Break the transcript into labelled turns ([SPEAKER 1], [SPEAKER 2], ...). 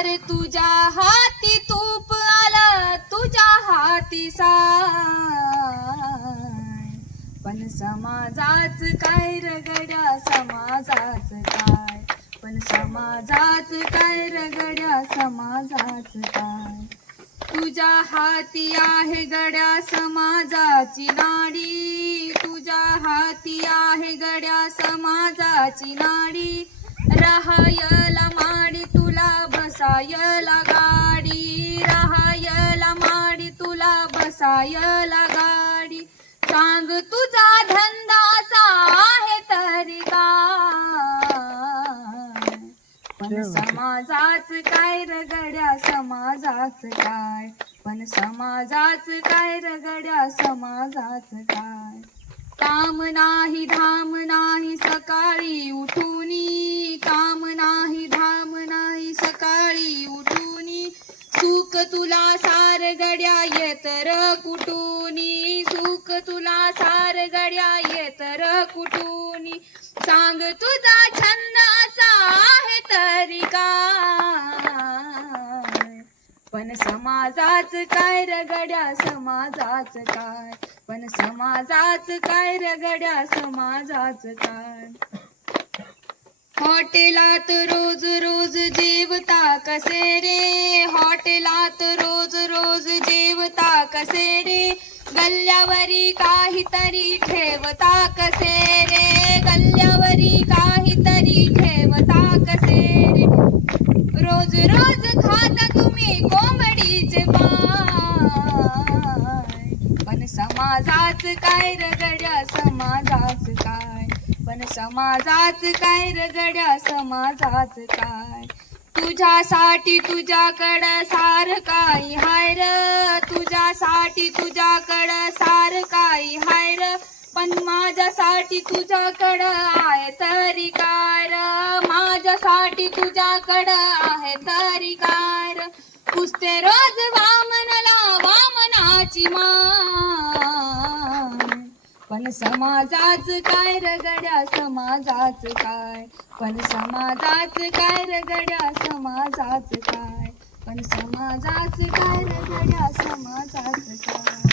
[SPEAKER 1] अरे तुझ्या हाती तूप आला तुझ्या हाती साय. पण समाजाच काय रगड्या समाजाच काय? पण समाजाच काय रगड्या समाजाच काय? तुझ्या हाती आहे गड्या समाजाची नाडी. तुझ्या हाती आहे गड्या समाजाची नाडी. राहायला माडी तुला बसायला गाडी राहायला माडी तुला बसायला गाडी. सांग तुझा धंदा आहे तरी पण समाजाच काय रगड्या समाजाच काय? पण समाजाच काय रगड्या समाजाच काय? काम नाही धाम नाही सकाळी उठूनी उठूनी सुख तुला सार गड्या येतर कुटुनी सुख तुला सार गड्या येतर कुटुनी. सांग तुझा छंद असा आहे तरी काय पण समाजाच काय रगड्या समाजाच काय? पण समाजाच काय रगड्या समाजाच काय? हॉटेलात रोज रोज जे जेवता कसे रे? हॉटेलात रोज रोज जेवता कसे रे? गल्ल्यावरी काहीतरी ठेवता कसे रे? गल्ल्यावरी काहीतरी ठेवता कसे रे? रोज रोज खाता तुम्ही कोंबडीचे पाय. पण समाजाच काय रगड्या समाजाच काय? पण समाजाच काय रगड्या समाजाच काय? तुझ्यासाठी तुझ्याकडं सार काही हाय र. तुझ्यासाठी तुझ्याकडं सार काही हाय र. पण माझ्यासाठी तुझ्याकडं आहे तरी काय र? माझ्यासाठी तुझ्याकडं आहे तरी काय र? पुसते रोज वामनला वामनाची मा पण समाजाच काय रगड्या समाजाच काय? पण समाजाच काय रगड्या समाजाच काय? पण समाजाच काय रगड्या समाजाच काय?